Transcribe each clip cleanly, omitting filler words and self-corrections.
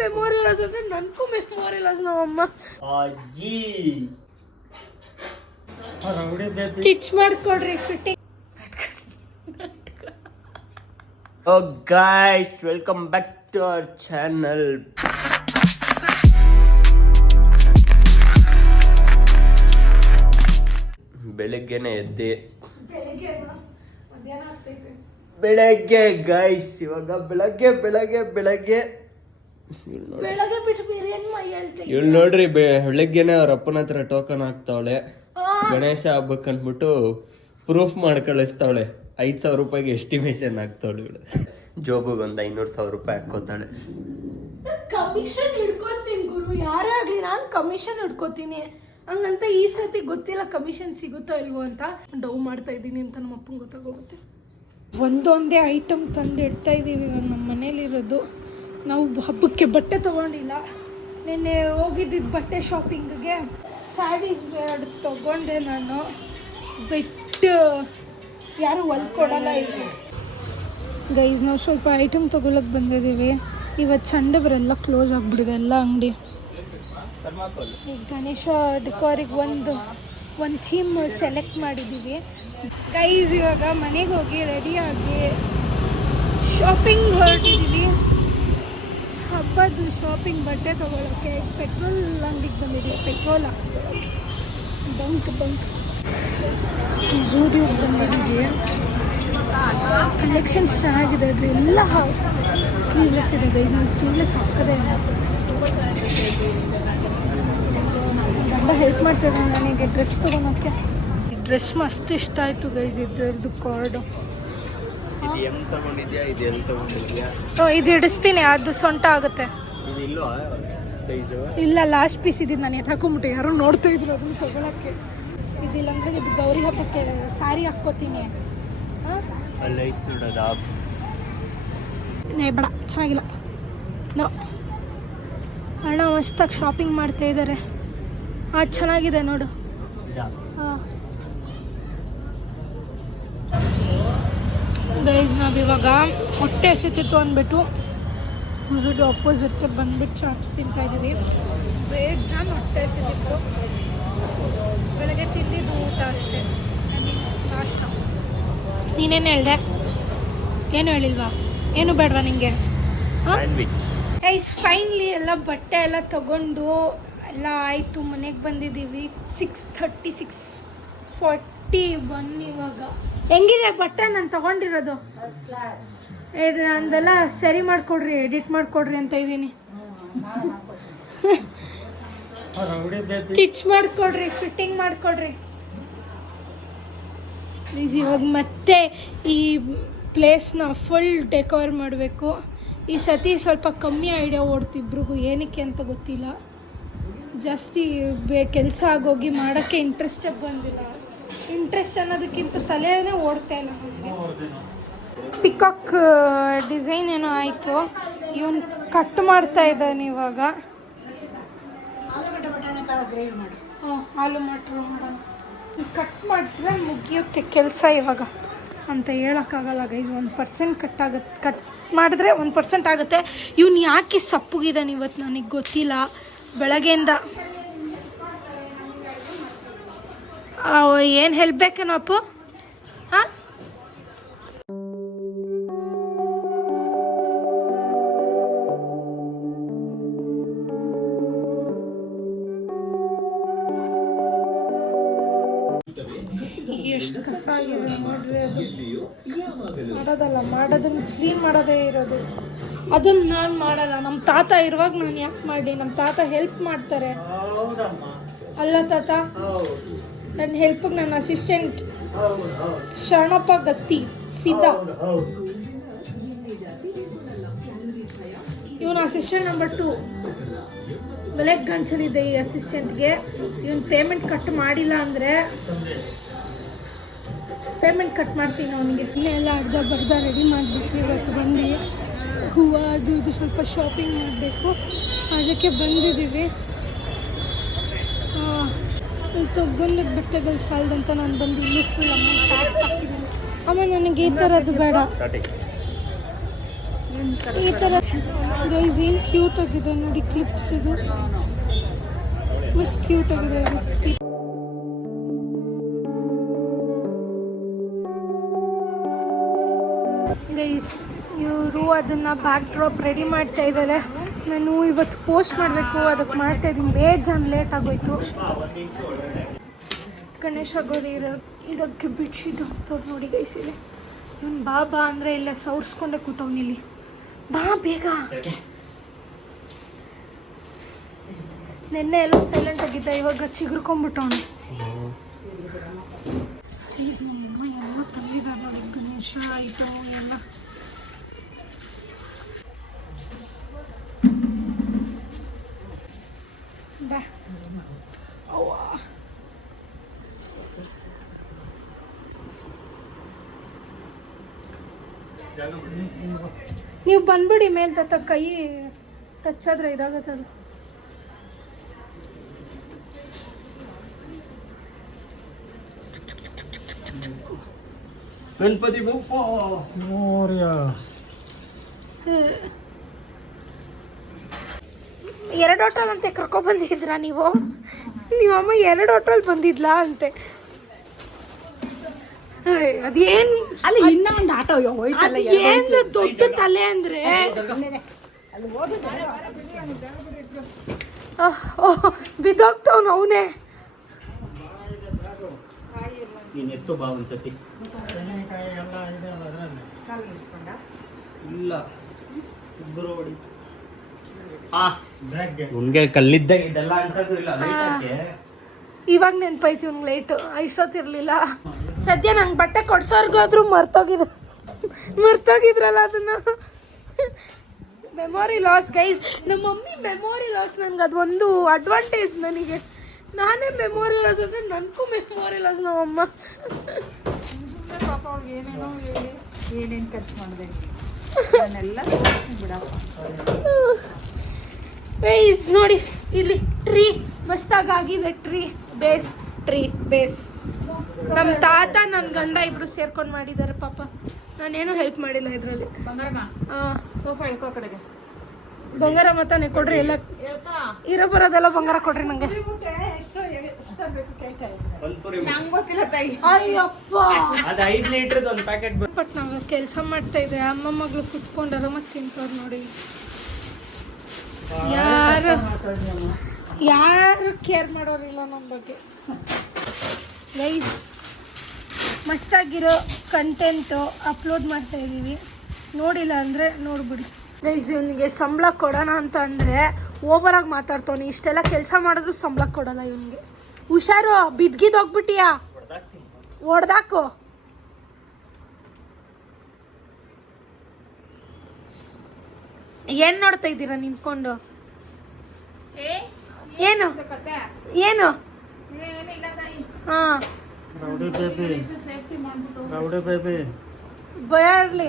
Memory loss ಅಂದ್ರೆ ನನಗೂ memory loss ನಮ್ಮಮ್ಮ ಅಜ್ಜಿ ಸ್ಟಿಚ್ ಮಾಡ್ಕೊಡ್ರಿ fitting. Oh guys, welcome back to our channel. ಬೆಳಗ್ಗೆನೆ ಎದ್ದೆ, ಬೆಳಗ್ಗೆ ಗೈಸ್, ಇವಾಗ ಬೆಳಗ್ಗೆ ಬಿಟ್ಟು ಬೇರೆ ಏನ್ ಹೇಳ್ತೀನಿ. ಇವ್ ನೋಡ್ರಿ, ಬೆಳಗ್ಗೆನೆ ಅವ್ರ ಅಪ್ಪನ ಹತ್ರ ಟೋಕನ್ ಹಾಕ್ತಾವಳೆ. ಗಣೇಶ ಹಬ್ಬಕ್ಕೆ ಅಂದ್ಬಿಟ್ಟು ಪ್ರೂಫ್ ಮಾಡಿ ಕಳಿಸ್ತಾವಳೆ. 5,000 ರೂಪಾಯಿಗೆ ಎಸ್ಟಿಮೇಷನ್ ಹಾಕ್ತಾವಳೆ ಇವಳು. ಜೋಬುಗೆ ಒಂದು 500,000 ರೂಪಾಯಿ ಹಾಕೋತಾಳೆ. ಕಮಿಷನ್ ಹಿಡ್ಕೊತೀನಿ ಗುರು, ಯಾರೇ ಆಗ್ಲಿ ನಾನು ಕಮಿಷನ್ ಹಿಡ್ಕೋತೀನಿ. ಹಂಗಂತ ಈ ಸತಿ ಗೊತ್ತಿಲ್ಲ ಕಮಿಷನ್ ಸಿಗುತ್ತೋ ಇಲ್ವೋ ಅಂತ ಡೌ ಮಾಡ್ತಾ ಇದ್ದೀನಿ ಅಂತ ನಮ್ಮ ಅಪ್ಪಂಗೆ ಗೊತ್ತಾಗೋಗುತ್ತೆ. ಒಂದೊಂದೇ ಐಟಮ್ ತಂದು ಇಡ್ತಾ ಇದ್ದೀವಿ ಇವಾಗ ನಮ್ಮ ಮನೇಲಿರೋದು. ನಾವು ಹಬ್ಬಕ್ಕೆ ಬಟ್ಟೆ ತೊಗೊಂಡಿಲ್ಲ. ನಿನ್ನೆ ಹೋಗಿದ್ದಿದ್ದು ಬಟ್ಟೆ ಶಾಪಿಂಗ್ಗೆ, ಸ್ಯಾರೀಸ್ ತೊಗೊಂಡೆ ನಾನು. ಬಿಟ್ಟು ಯಾರು ಹೊಲ್ಕೊಡಲ್ಲ ಈಗ. ಗೈಸ್, ನಾವು ಸ್ವಲ್ಪ ಐಟಮ್ ತೊಗೊಳಕ್ಕೆ ಬಂದಿದ್ದೀವಿ. ಇವತ್ತು ಸಂಡೆ ಬರೆಲ್ಲ ಕ್ಲೋಸ್ ಆಗಿಬಿಡಿದೆ ಎಲ್ಲ ಅಂಗಡಿ. ಗಣೇಶ ಡೆಕೋರಿಗೆ ಒಂದು ಥೀಮ್ ಸೆಲೆಕ್ಟ್ ಮಾಡಿದ್ದೀವಿ ಗೈಸ್. ಇವಾಗ ಮನೆಗೆ ಹೋಗಿ ರೆಡಿಯಾಗಿ ಶಾಪಿಂಗ್ ಹೊರಟಿದ್ದೀವಿ. ಹಬ್ಬದ ಶಾಪಿಂಗ್ ಬಟ್ಟೆ ತೊಗೊಳಕ್ಕೆ ಪೆಟ್ರೋಲ್ ಅಂಗಡಿಗೆ ಬಂದಿದ್ದೀವಿ, ಪೆಟ್ರೋಲ್ ಹಾಕ್ಸ್ಕೊಳ್ಳೋಕ್ಕೆ. ಬಂಕ್ ಝೂಡಿಯೋಗೆ ಬಂದಿದ್ದೀವಿ. ಕಲೆಕ್ಷನ್ಸ್ ಚೆನ್ನಾಗಿದೆ, ಅದು ಎಲ್ಲ ಸ್ಲೀವ್ಲೆಸ್ ಇದೆ ಗೈಸ್. ನಾನು ಸ್ಲೀವ್ಲೆಸ್ ಹಾಕದೆ ಗಂಡ ಹೆಲ್ಪ್ ಮಾಡ್ತಿದ್ದೆ ನನಗೆ ಡ್ರೆಸ್ ತೊಗೊಳಕ್ಕೆ. ಡ್ರೆಸ್ ಮಸ್ತ್ ಇಷ್ಟ ಆಯಿತು ಗೈಸ್. ಇದ್ರದ್ದು ಕಾರ್ಡು ಇದು ಇಡಿಸ್ತೀನಿ, ಅದು ಸೊಂಟ ಆಗುತ್ತೆ. ಇಲ್ಲ, ಲಾಸ್ಟ್ ಪೀಸ್ ಇದ್ದಿದ್ದು ನಾನು ಎತ್ತಾಕೊಂಬಿಟ್ಟೆ. ಯಾರೋ ನೋಡ್ತಾ ಇದ್ರು ಅದನ್ನು ತೊಗೊಳಕ್ಕೆ. ಇದಿಲ್ಲ ಅಂದರೆ ಇದು ಗೌರಿ ಹಬ್ಬಕ್ಕೆ ಸ್ಯಾರಿ ಹಾಕ್ಕೋತೀನಿ. ಬೇಡ, ಚೆನ್ನಾಗಿಲ್ಲ. ನೋ ಅಣ್ಣ ಮಸ್ತಾಗಿ ಶಾಪಿಂಗ್ ಮಾಡ್ತಾ ಇದ್ದಾರೆ. ಅದು ಚೆನ್ನಾಗಿದೆ ನೋಡು. ಹಾಂ ಗೈಸ್, ನಾವಿವಾಗ ಹೊಟ್ಟೆ ಹಸಿತಿತ್ತು ಅಂದ್ಬಿಟ್ಟು ಝೂಡಿ ಅಪೋಸಿಟ್ಗೆ ಬಂದ್ಬಿಟ್ಟು ಚಾಟ್ಸ್ ತಿಂತಾ ಇದ್ದೀವಿ. ಬೇಜಾನ್ ಹೊಟ್ಟೆ ಹಸಿತಿತ್ತು. ಬೆಳಗ್ಗೆ ತಿಂದಿದ್ದು ಊಟ ಅಷ್ಟೇ, ನಾಷ್ಟ. ನೀನೇನು ಹೇಳ್ದೆ? ಏನು ಹೇಳಿಲ್ವಾ? ಏನು ಬೇಡವಾ ನಿಂಗೆ? ಗೈಸ್, ಫೈನಲಿ ಎಲ್ಲ ಬಟ್ಟೆ ಎಲ್ಲ ತಗೊಂಡು ಎಲ್ಲ ಆಯಿತು. ಮನೆಗೆ ಬಂದಿದ್ದೀವಿ. 6:30, 6:41 ಇವಾಗ. ಹೆಂಗಿದೆ ಬಟ್ಟೆ ನಾನು ತಗೊಂಡಿರೋದು? ನಂದೆಲ್ಲ ಸರಿ ಮಾಡಿಕೊಡ್ರಿ, ಎಡಿಟ್ ಮಾಡಿಕೊಡ್ರಿ ಅಂತ ಇದ್ದೀನಿ. ಸ್ಟಿಚ್ ಮಾಡಿಕೊಡ್ರಿ, ಫಿಟ್ಟಿಂಗ್ ಮಾಡಿಕೊಡ್ರಿ ಪ್ಲೀಸ್. ಇವಾಗ ಮತ್ತೆ ಈ ಪ್ಲೇಸ್ನ ಫುಲ್ ಡೆಕೋರ್ ಮಾಡಬೇಕು. ಈ ಸತಿ ಸ್ವಲ್ಪ ಕಮ್ಮಿ ಐಡಿಯಾ ಓಡ್ತಿಬ್ರಿಗೂ, ಏನಕ್ಕೆ ಅಂತ ಗೊತ್ತಿಲ್ಲ. ಜಾಸ್ತಿ ಕೆಲಸ ಆಗೋಗಿ ಮಾಡೋಕ್ಕೆ ಇಂಟ್ರೆಸ್ಟೇ ಬಂದಿಲ್ಲ. ಇಂಟ್ರೆಸ್ಟ್ ಅನ್ನೋದಕ್ಕಿಂತ ತಲೆನೇ ಓಡ್ತಾ ಇಲ್ಲ ನನಗೆ. ಪಿಕಾಕ್ ಡಿಸೈನ್ ಏನೋ ಆಯಿತು. ಇವನು ಕಟ್ ಮಾಡ್ತಾ ಇದ್ದಾನೆ ಇವಾಗ. ಆಲೂ ಮಟ್ರ್ ಮಾಡೋಣ. ಕಟ್ ಮಾಡಿದ್ರೆ ಮುಗಿಯುತ್ತೆ ಕೆಲಸ ಇವಾಗ ಅಂತ ಹೇಳೋಕ್ಕಾಗಲ್ಲ ಗೈಸ್. 1% ಕಟ್ ಮಾಡಿದ್ರೆ 1% ಆಗುತ್ತೆ. ಇವನು ಯಾಕೆ ಸಪ್ಪಗಿದ್ದಾನೆ ಇವತ್ತು ನನಗೆ ಗೊತ್ತಿಲ್ಲ. ಬೆಳಗ್ಗೆಯಿಂದ ಏನು ಹೇಳ್ಬೇಕೇನಪ್ಪ? ಹಾಂ, ಎಷ್ಟು ಕಸ ಆಗಿದೆ ನೋಡ್ರಿ. ಅದು ಮಾಡೋದಲ್ಲ, ಮಾಡೋದನ್ನು ಕ್ಲೀನ್ ಮಾಡೋದೇ ಇರೋದು. ಅದನ್ನು ನಾನು ಮಾಡಲ್ಲ. ನಮ್ಮ ತಾತ ಇರುವಾಗ ನಾನು ಯಾಕೆ ಮಾಡಲಿ? ನಮ್ಮ ತಾತ ಹೆಲ್ಪ್ ಮಾಡ್ತಾರೆ ಅಲ್ಲ ತಾತ? ನನ್ನ ಹೆಲ್ಪಿಗೆ ನನ್ನ ಅಸಿಸ್ಟೆಂಟ್ ಶರಣಪ್ಪ ಗಸ್ತಿ ಸಿದ್ಧ, ಇವನು ಅಸಿಸ್ಟೆಂಟ್ ನಂಬರ್ 2. ಬೆಲೆಗೆ ಗಂಟಲಿದೆ ಈ ಅಸಿಸ್ಟೆಂಟ್ಗೆ. ಇವನು ಪೇಮೆಂಟ್ ಕಟ್ ಮಾಡಿಲ್ಲ ಅಂದರೆ ಪೇಮೆಂಟ್ ಕಟ್ ಮಾಡ್ತೀನಿ ಅವನಿಗೆ. ಇನ್ನೆಲ್ಲ ಅರ್ಧ ರೆಡಿ ಮಾಡಬೇಕು. ಇವತ್ತು ಬಂದು ಹೂವು ಅದು ಇದು ಸ್ವಲ್ಪ ಶಾಪಿಂಗ್ ಮಾಡಬೇಕು, ಅದಕ್ಕೆ ಬಂದಿದ್ದೀವಿ. ತೊಗೊಂಡಿದ್ದ ಬಟ್ಟೆಗಳು ಸಾಲದಂತ ನಾನು ಬಂದು ಇಲ್ಲಿ ಫುಲ್ ಅಮೌಂಟ್ ಟ್ಯಾಕ್ಸ್ ಹಾಕಿದ್ದೀನಿ. ಆಮೇಲೆ ನನಗೆ ಈ ಥರದ್ದು ಬೇಡ. ಈ ಥರ ಗೈಸ್ ಏನು ಕ್ಯೂಟ್ ಆಗಿದೆ ನೋಡಿ ಕ್ಲಿಪ್ಸ್ ಇದು ಮಸ್ತ್ ಕ್ಯೂಟ್ ಆಗಿದೆ ಇದು ಗೈಸ್ ಇವರು ಅದನ್ನು ಬ್ಯಾಕ್ ಡ್ರಾಪ್ ರೆಡಿ ಮಾಡ್ತಾ ಇದ್ದಾರೆ. ನಾನು ಇವತ್ತು ಪೋಸ್ಟ್ ಮಾಡಬೇಕು, ಅದಕ್ಕೆ ಮಾಡ್ತಾ ಇದ್ದೀನಿ. ಬೇಜಾನ್ ಲೇಟ್ ಆಗೋಯ್ತು. ಗಣೇಶ ಗೋಧಿ ಇಡೋಕ್ಕೆ ಬೆಡ್ಶೀಟ್ ಹಾಕ್ಸ್ತವ್ರು ನೋಡಿ ಗೈಸ್ ಇಲ್ಲಿ. ಇವನು ಬಾ ಬಾ ಅಂದರೆ ಇಲ್ಲ ಸೌರ್ಸ್ಕೊಂಡೆ ಕೂತವ್ನು ಇಲ್ಲಿ. ಬಾ ಬೇಗ. ನೆನ್ನೆ ಎಲ್ಲ ಸೈಲೆಂಟ್ ಆಗಿದ್ದ, ಇವಾಗ ಚಿಗುರ್ಕೊಂಡ್ಬಿಟ್ಟವನು. ಪ್ಲೀಸ್ ನಮ್ಮಮ್ಮ ಎಲ್ಲ ತಂದಿದ್ದಾರೆ ನೋಡಿ ಗಣೇಶ ಐಟಮು ಎಲ್ಲ. ಬಾ ಅವ್ವ ನೀವು ಬಂದ್ಬಿಡಿ ಮೇಲೆ ತತ್ತ ಕೈ ಟಚ್ ಆದ್ರೆ ಇದಾಗತ್ತದು. ಗಣಪತಿ ಬಪ್ಪ ಮೋರ್ಯ. ಎರಡು ಹೋಟೆಲ್ ಅಂತೆ ಕರ್ಕೊಬಂದಿದ್ರಾ ನೀವು? ನೀವಮ್ಮ ಎರಡು ಹೋಟೆಲ್ ಬಂದಿದ್ಲಾ ಅಂತೆ. ಅದೇನು ಅಲ್ಲ ಇನ್ನ ಒಂದು ಆಟೋ ಏನು ದೊಡ್ಡ ತಲೆ ಅಂದ್ರೆ ಬಿದ್ದೋಗ್ತವನು ಅವನೇ. ನೀನು ಎತ್ತು ಬಾ ಒಂದ್ಸತಿ. ಇಲ್ಲ ಇಬ್ಬರು ಹೊಡಿತು. ಉನ್ಗೆ ಕಲ್ಲಿದ್ದ ಇದೆಲ್ಲ ಅಂತದ್ದು ಇಲ್ಲ. ಇವಾಗ ನೆನ್ಪಾಯ್ತು ಇವ್ನಿಗೆ ಲೈಟು, ಇಷ್ಟೊತ್ತಿರ್ಲಿಲ್ಲ. ಸದ್ಯ ನಂಗೆ ಬಟ್ಟೆ ಕೊಡ್ಸೋರ್ಗಾದ್ರೂ ಮರ್ತೋಗಿದ್ರಲ್ಲ ಅದನ್ನ. Memory loss guys. ನಮ್ಮ ಮಮ್ಮಿ ಮೆಮೊರಿ ಲಾಸ್. ನನ್ಗೆ ಅದೊಂದು ಅಡ್ವಾಂಟೇಜ್ ನನಗೆ. ನಾನೇ ಮೆಮೊರಿ ಲಾಸ್ ಅಂದರೆ ನನಗೂ ಮೆಮೊರಿ ಲಾಸ್ ನಮ್ಮಮ್ಮ. ಪಾಪ ಅವ್ಳಿಗೆ ಏನೇನೋ ಹೇಳಿ ಏನೇನು ಖರ್ಚು ಮಾಡಿದೆ ನಾನೆಲ್ಲ ಬಿಡಪ್ಪ. ಗೈಸ್ ನೋಡಿ ಇಲ್ಲಿ ಟ್ರೀ ಮಸ್ತಾಗಿದೆ. ಟ್ರೀ ಬೇಸ್ ನಮ್ಮ ತಾತ ನನ್ನ ಗಂಡ ಇಬ್ರು ಸೇರ್ಕೊಂಡು ಮಾಡಿದ್ದಾರೆ. ಪಾಪ ನಾನೇನು ಹೆಲ್ಪ್ ಮಾಡಿಲ್ಲ ಇದರಲ್ಲಿ. ಹಾಂ ಸೋಫಾ ಇಳ್ಕೋ ಕಡೆಗೆ. ಬಂಗಾರ ಮತ್ತಾನೆ ಕೊಡ್ರಿ. ಎಲ್ಲ ಇರೋ ಬರೋದೆಲ್ಲ ಬಂಗಾರ ಕೊಡ್ರಿ ನಂಗೆ. ನಂಗೆ ಗೊತ್ತಿಲ್ಲ ತಾಯಿ. ಅಯ್ಯಪ್ಪ ಅದು 5 ಲೀಟರ್ದು ಒಂದು ಪ್ಯಾಕೆಟ್. ಬಟ್ ನಾವು ಕೆಲಸ ಮಾಡ್ತಾ ಇದ್ರೆ ಅಮ್ಮ ಮಗಳು ಕುತ್ಕೊಂಡಾರ ಮತ್ತೆ ತಿಂತವ್ರು ನೋಡಿ. ಯಾರು ಕೇರ್ ಮಾಡೋರಿಲ್ಲ ನಮ್ಮ ಬಗ್ಗೆ. ಗೈಸ್ ಮಸ್ತಾಗಿರೋ ಕಂಟೆಂಟು ಅಪ್ಲೋಡ್ ಮಾಡ್ತಾ ಇದ್ದೀವಿ. ನೋಡಿಲ್ಲ ಅಂದರೆ ನೋಡ್ಬಿಡಿ ಗೈಸ್. ಇವನಿಗೆ ಸಂಬಳ ಕೊಡೋಣ ಅಂತ ಅಂದರೆ ಓವರಾಗಿ ಮಾತಾಡ್ತವನಿ. ಇಷ್ಟೆಲ್ಲ ಕೆಲಸ ಮಾಡಿದ್ರು ಸಂಬಳ ಕೊಡೋಲ್ಲ ಇವನಿಗೆ. ಹುಷಾರು, ಬಿದ್ಗಿದೋಗ್ಬಿಟ್ಟಿಯಾ, ಹೊಡ್ದಾಕು. ಏನು ನೋಡ್ತಾ ಇದ್ದೀರಾ ನಿಂತ್ಕೊಂಡು? ಏನು ಏನು ಹಾಂ ಭಯ ಇರಲಿ.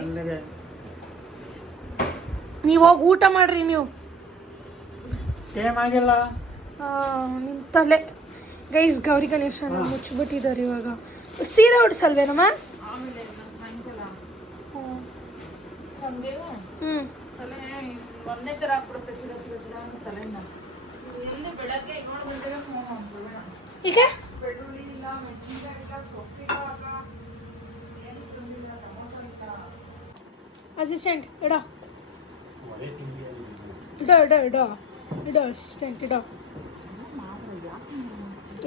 ನೀವು ಹೋಗಿ ಊಟ ಮಾಡ್ರಿ. ನೀವು ನಿಮ್ಮ ತಲೆ ಗೈಸ್. ಗೌರಿ ಗಣೇಶನ ಮುಚ್ಚಿಬಿಟ್ಟಿದ್ದಾರೆ ಇವಾಗ. ಸೀರೆ ಉಡ್ಸಲ್ವೇನಮ್ಮ? ಒಂದೇ ತರ ಆಗ್ಬಿಡುತ್ತೆ ಸಿಡ ಸಿಡ ಸಿಡ ಅಂತ ತಲೆನ. ಎಲ್ಲಿ ಬೆಳಗ್ಗೆ 7 ಗಂಟೆಗೆ ಫೋನ್ ಮಾಡ್ಕೊಳ್ಳೋಣ. ಈಗ ಬೆಳ್ಳುಳ್ಳಿ ಇಲ್ಲ, ಮೆಣಸಿನಕಾಯಿ ಇಲ್ಲ, ಸೊಪ್ಪಿಲ್ಲ, ಅಸಿಸ್ಟೆಂಟ್ ಇಡೋ ಅಸಿಸ್ಟೆಂಟ್ ಇಡೋ.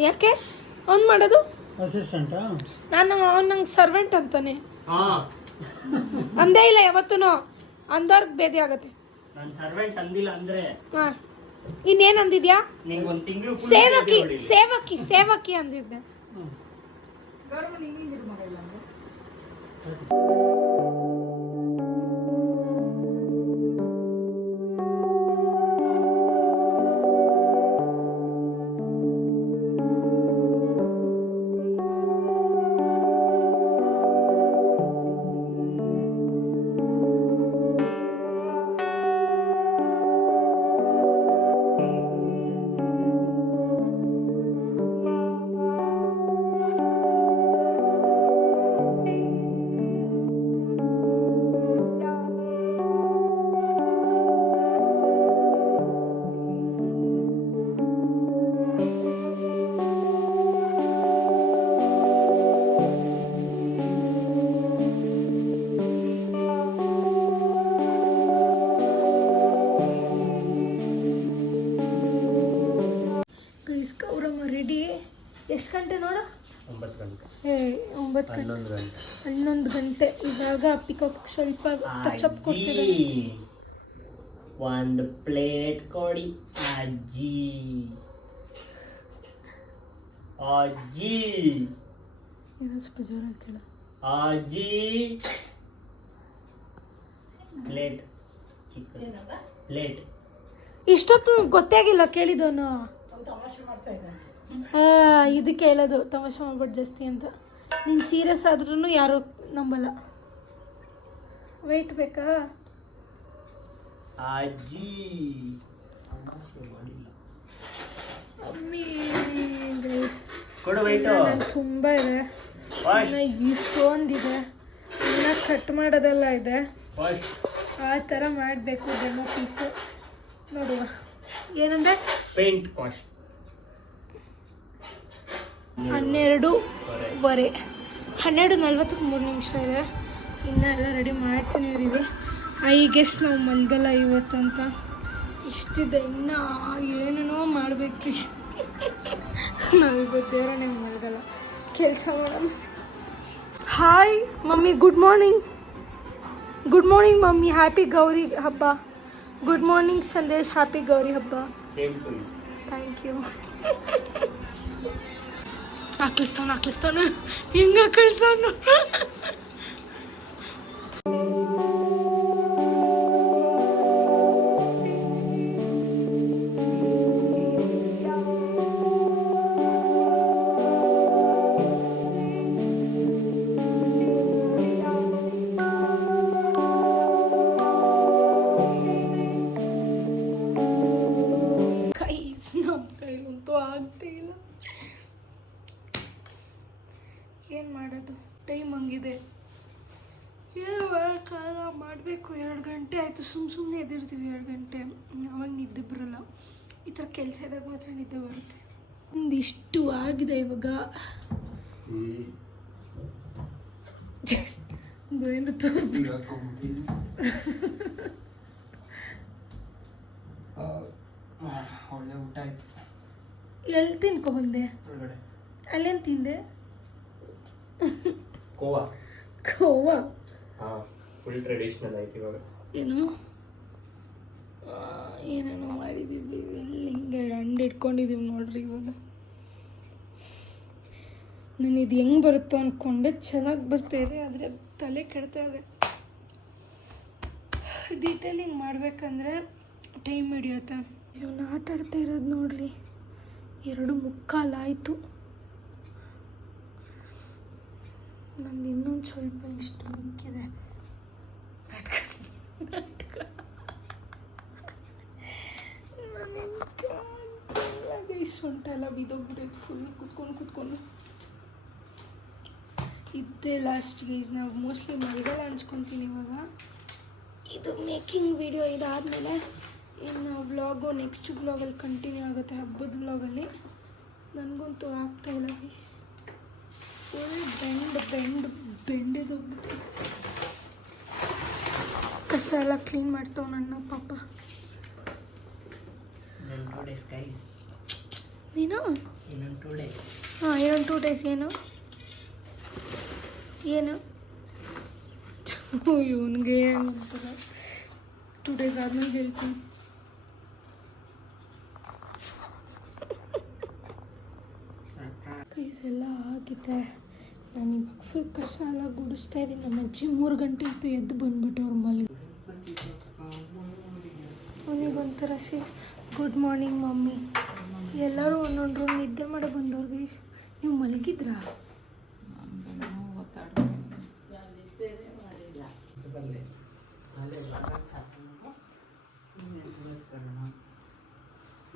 ಯಾಕೆ ಅವ್ನು ಮಾಡೋದು? ಅಸಿಸ್ಟೆಂಟ್ ನಾನು ಅವ್ನು ನಂಗೆ ಸರ್ವೆಂಟ್ ಅಂತಾನೆ ಅಂದೇ ಇಲ್ಲ ಯಾವತ್ತೂ. ಅಂದವ್ರಿಗೆ ಬೇದಿ ಆಗತ್ತೆ. ನಾನು ಸರ್ವೆಂಟ್ ಅಂದಿಲ್ಲ ಅಂದ್ರೆ ಹಾಂ ಇನ್ನೇನು ಅಂದಿದ್ಯಾ? ನಿಂಗೆ ಒಂದು ತಿಂಗಳು ಸೇವಕಿ ಅಂದಿದ್ದೆ. ಗೌರವ ನಿಂಗೆ ಮಗಳಿಲ್ಲ ಅಂದ್ರೆ ಗಂಟೆ ಏ 9 ಗಂಟೆ 11 ಗಂಟೆ 11 ಗಂಟೆ ಇವಾಗ ಪಿಕಪ್ ಸ್ವಲ್ಪ ಟಚ್ ಅಪ್ ಕೊಡ್ತಿದ್ದಾರೆ. ಒಂದು ಪ್ಲೇಟ್ ಕೊಡಿ ಅಜ್ಜಿ. ಅಜ್ಜಿ ಏನೋ ಸ್ವಲ್ಪ ಜೋರಾಗಿ ಕೇಳ. ಅಜ್ಜಿ ಪ್ಲೇಟ್ ಪ್ಲೇಟ್. ಇಷ್ಟೊತ್ತು ಗೊತ್ತೇ ಆಗಿಲ್ಲ ಕೇಳಿದವನು. ಇದು ಕೇಳೋದು ತಮಾಷೆ ಮಾಡ್ಬಿಟ್ಟು ಜಾಸ್ತಿ ಅಂತ. ನೀನು ಸೀರಿಯಸ್ ಆದ್ರೂ ಯಾರು ನಂಬಲ್ಲ. ವೆಯ್ಟ್ ಬೇಕಾ ಅಜ್ಜಿ? ಕೊಡು ವೈಟು. ತುಂಬ ಇದೆ, ಇಷ್ಟೊಂದಿದೆ, ಇನ್ನ ಕಟ್ ಮಾಡೋದೆಲ್ಲ ಇದೆ. ಆ ಥರ ಮಾಡಬೇಕು ಡೆಮೋ ಪೀಸು. ನೋಡುವ ಏನಂದ್ರೆ ಪೇಂಟ್ ಕಾಸ್ಟ್ 12:15 12:40 3 ನಿಮಿಷ ಇದೆ. ಇನ್ನೆಲ್ಲ ರೆಡಿ ಮಾಡ್ತೀನಿ ಇದ್ದೀವಿ. ಐ ಗೆಸ್ ನಾವು ಮಲ್ಗಲ್ಲ ಇವತ್ತು ಅಂತ ಇಷ್ಟಿದೆ. ಇನ್ನು ಏನೇನೋ ಮಾಡಬೇಕು. ನಾವಿವತ್ತು ದೇವರೇ ಮಲ್ಗಲ್ಲ, ಕೆಲಸ ಮಾಡೋಣ. Hi mummy, good morning. Good morning mummy, happy Gauri ಹಬ್ಬ. Good morning Sandesh, happy Gauri ಹಬ್ಬ. Same to you. Thank you. ಹಾಕ್ಲಿಸ್ತಾನ ಹಿಂಗ ಕಳಿಸ್ತಾನು. ನಮ್ಮ ಕೈಲಂತೂ ಆಗ್ತಾ ಇಲ್ಲ. ಏನು ಮಾಡೋದು, ಟೈಮ್ ಹಂಗಿದೆ. ಕಾಲ ಮಾಡಬೇಕು. 2 ಗಂಟೆ ಆಯಿತು. ಸುಮ್ಮನೆ ಎದ್ದಿರ್ತೀವಿ 2 ಗಂಟೆ, ಅವಾಗ ನಿದ್ದೆ ಬರಲ್ಲ. ಈ ಥರ ಕೆಲಸ ಇದ್ದಾಗ ಮಾತ್ರ ನಿದ್ದೆ ಬರುತ್ತೆ. ಒಂದಿಷ್ಟು ಆಗಿದೆ ಇವಾಗ. ಗೋವಿಂದ ಒಳ್ಳೆ ಊಟ ಆಯ್ತು. ಎಲ್ಲಿ ತಿನ್ಕೊಬಂದೆ? ಅಲ್ಲೇನು ತಿಂದೆ? ಗೋವಾ. ಫುಲ್ ಟ್ರೆಡಿಷನಲ್ ಆಯ್ತು ಇವಾಗ. ಏನೇನೋ ಮಾಡಿದ್ದೀವಿ. ಇಲ್ಲಿ ಹಿಂಗೆ ಹಂಡು ಇಟ್ಕೊಂಡಿದ್ದೀವಿ ನೋಡ್ರಿ. ಇವಾಗ ನಾನು ಇದು ಹೆಂಗೆ ಬರುತ್ತೋ ಅಂದ್ಕೊಂಡೆ, ಚೆನ್ನಾಗಿ ಬರ್ತಾಯಿದೆ, ಆದರೆ ತಲೆ ಕೆಡ್ತಾ ಇದೆ. ಡೀಟೇಲಿಂಗ್ ಮಾಡಬೇಕಂದ್ರೆ ಟೈಮ್ ಹಿಡಿಯುತ್ತೆ. ಇವನ್ನ ಆಟ ಆಡ್ತಾ ಇರೋದು ನೋಡ್ರಿ. 2:45 ಆಯಿತು. ನಂದು ಇನ್ನೊಂದು ಸ್ವಲ್ಪ ಇಷ್ಟು ಮಿಕ್ಕಿದೆ. ಸೊಂಟ ಎಲ್ಲ ಬಿದ್ದೋಗ್ಬಿಟ್ಟೈತೆ ಫುಲ್ ಕೂತ್ಕೊಂಡು. ಇದ್ದೇ ಲಾಸ್ಟ್ ಗೈಸ್. ನಾವು ಮೋಸ್ಟ್ಲಿ ಮಲ್ಗಳ ಹಂಚ್ಕೊತೀನಿ ಇವಾಗ. ಇದು ಮೇಕಿಂಗ್ ವಿಡಿಯೋ ಇದಾದಮೇಲೆ ಇನ್ನು ವ್ಲಾಗು ನೆಕ್ಸ್ಟ್ ವ್ಲಾಗಲ್ಲಿ ಕಂಟಿನ್ಯೂ ಆಗುತ್ತೆ, ಹಬ್ಬದ ವ್ಲಾಗಲ್ಲಿ. ನನಗಂತೂ ಆಗ್ತಾಯಿಲ್ಲ ಗೈಸ್. ಫುಲ್ ಬೆಂಡಿದೋಗ್ಬಿಟ್ಟು. ಕಸ ಎಲ್ಲ ಕ್ಲೀನ್ ಮಾಡ್ತಾವ ನನ್ನ ಪಾಪ. ನೀನು ಇನ್ನೊಂದು 2 ಡೇಸ್ ಏನು ಇವನಿಗೆ ಅಂತಾರೆ. 2 ಡೇಸ್ ಆದ್ಮೇಲೆ ಹೇಳ್ತೀನಿ. ಕೈಸ್ ಎಲ್ಲ ಆಗಿದೆ. ನಾನು ಇವಾಗ ಫುಲ್ ಕಸ ಎಲ್ಲ ಗುಡಿಸ್ತಾ ಇದ್ದೀನಿ. ನಮ್ಮ ಅಜ್ಜಿ 3 ಗಂಟೆ ಇತ್ತು ಎದ್ದು ಬಂದ್ಬಿಟ್ಟು ಅವ್ರ ಮಲ್ಲಿ. ಅವನಿಗೊಂಥರ ಗುಡ್ ಮಾರ್ನಿಂಗ್ ಮಮ್ಮಿ. ಎಲ್ಲರೂ ಒಂದೊಂದು ರೂಮ್ ನಿದ್ದೆ ಮಾಡೋ ಬಂದವ್ರು ಗೈಸ್. ನೀವು ಮಲಗಿದ್ರಾ?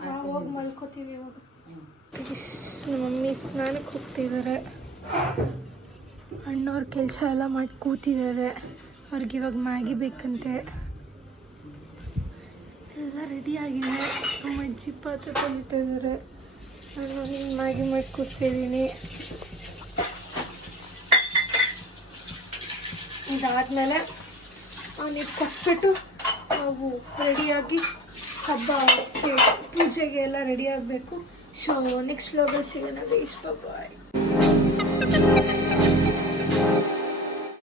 ನಾವು ಹೋಗಿ ಮಲ್ಕೋತೀವಿ ಇವಾಗ. ನಮ್ಮ ಮಮ್ಮಿ ಸ್ನಾನಕ್ಕೆ ಹೋಗ್ತಿದ್ದಾರೆ. ಅಣ್ಣವ್ರ ಕೆಲಸ ಎಲ್ಲ ಮಾಡಿ ಕೂತಿದ್ದಾರೆ. ಅವ್ರಿಗೆ ಇವಾಗ ಮ್ಯಾಗಿ ಬೇಕಂತೆ. ಎಲ್ಲ ರೆಡಿ ಆಗಿದೆ. ನಮ್ಮ ಅಜ್ಜಿ ಪಾತ್ರೆ ತೊಳಿತಾ ಇದ್ದಾರೆ. ನಾನು ಮ್ಯಾಗಿ ಮಾಡಿ ಕೂತಿದ್ದೀನಿ. ಇದಾದಮೇಲೆ ಅವನಿಗೆ ಕೊಟ್ಬಿಟ್ಟು ನಾವು ರೆಡಿಯಾಗಿ ಹಬ್ಬಕ್ಕೆ ಪೂಜೆಗೆ ಎಲ್ಲ ರೆಡಿ ಆಗಬೇಕು. ಸೊ ನೆಕ್ಸ್ಟ್ ವ್ಲಾಗಲ್ಲಿ ಸಿಗೋಣ ಗೈಸ್. ಬಾಯ್.